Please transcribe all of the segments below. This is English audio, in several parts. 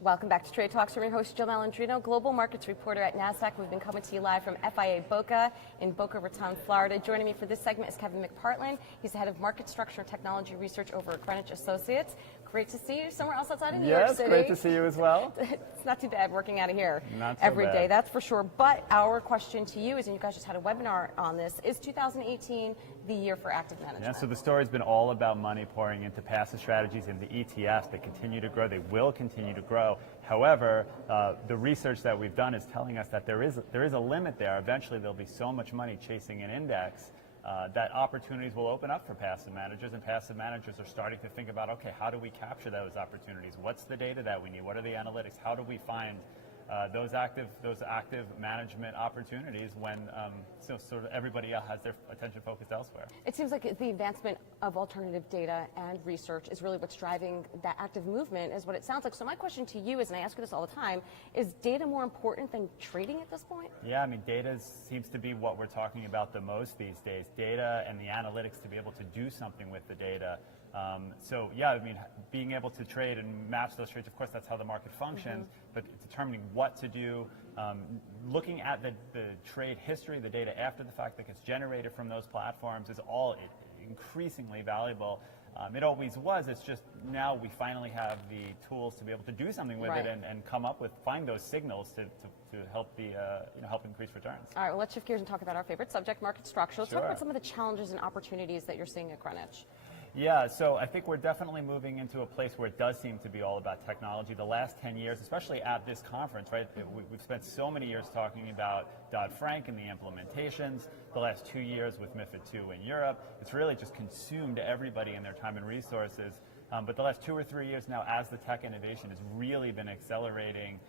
Welcome back to Trade Talks. I'm your host, Jill Malandrino, global markets reporter at Nasdaq. We've been coming to you live from FIA Boca in Boca Raton, Florida. Joining me for this segment is Kevin McPartland. He's the head of market structure and technology research over at Greenwich Associates. Great to see you somewhere else outside of New York City. Yes, great to see you as well. It's not too bad working out of here every day, that's for sure. But our question to you is, and you guys just had a webinar on this, is 2018 the year for active management? Yeah, so the story's been all about money pouring into passive strategies, into ETFs. They continue to grow. They will continue to grow. However, the research that we've done is telling us that there is a limit there. Eventually, there'll be so much money chasing an index that opportunities will open up for passive managers, and passive managers are starting to think about, okay, how do we capture those opportunities? What's the data that we need? What are the analytics? How do we find those active management opportunities when so sort of everybody else has their attention focused elsewhere? It seems like the advancement of alternative data and research is really what's driving that active movement, is what it sounds like. So my question to you is, and I ask you this all the time, is data more important than trading at this point? Yeah, I mean, data seems to be what we're talking about the most these days. Data and the analytics to be able to do something with the data. So yeah, I mean, being able to trade and match those trades, of course, that's how the market functions, but determining what to do, looking at the trade history, the data after the fact that gets generated from those platforms is all increasingly valuable. It always was. It's just now we finally have the tools to be able to do something with it and come up with, find those signals to help the help increase returns. All right, well, let's shift gears and talk about our favorite subject, market structure. Let's Sure. talk about some of the challenges and opportunities that you're seeing at Greenwich. Yeah, so I think we're definitely moving into a place where it does seem to be all about technology. The last 10 years, especially at this conference, right, we've spent so many years talking about Dodd-Frank and the implementations. The last 2 years with MiFID II in Europe, it's really just consumed everybody and their time and resources. But the last 2 or 3 years now, as the tech innovation has really been accelerating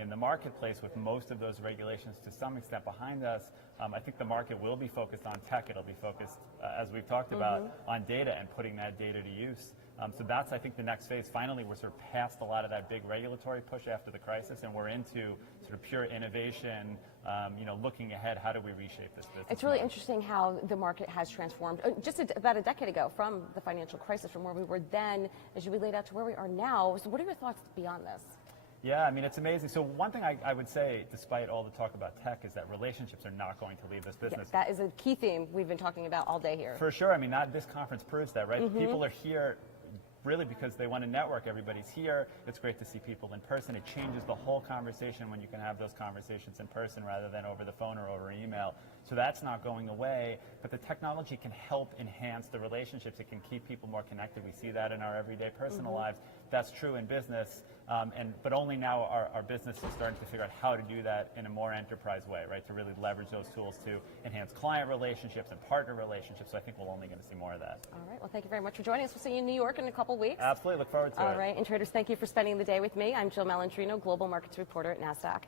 in the marketplace, with most of those regulations to some extent behind us, I think the market will be focused on tech. It'll be focused, as we've talked about, on data and putting that data to use. So that's, I think, the next phase. Finally, we're sort of past a lot of that big regulatory push after the crisis, and we're into sort of pure innovation, looking ahead, how do we reshape this business? It's really interesting how the market has transformed just about a decade ago from the financial crisis, from where we were then, as you laid out, to where we are now. So what are your thoughts beyond this? Yeah, I mean, it's amazing. So one thing I would say, despite all the talk about tech, is that relationships are not going to leave this business. Yeah, that is a key theme we've been talking about all day here. For sure. I mean, this conference proves that, right? People are here really because they want to network. Everybody's here. It's great to see people in person. It changes the whole conversation when you can have those conversations in person rather than over the phone or over email. So that's not going away, but the technology can help enhance the relationships. It can keep people more connected. We see that in our everyday personal lives. That's true in business, but only now our business is starting to figure out how to do that in a more enterprise way, right? To really leverage those tools to enhance client relationships and partner relationships. So I think we're only going to see more of that. All right. Well, thank you very much for joining us. We'll see you in New York in a couple weeks. Absolutely. Look forward to it. All right. And traders, thank you for spending the day with me. I'm Jill Malandrino, global markets reporter at Nasdaq.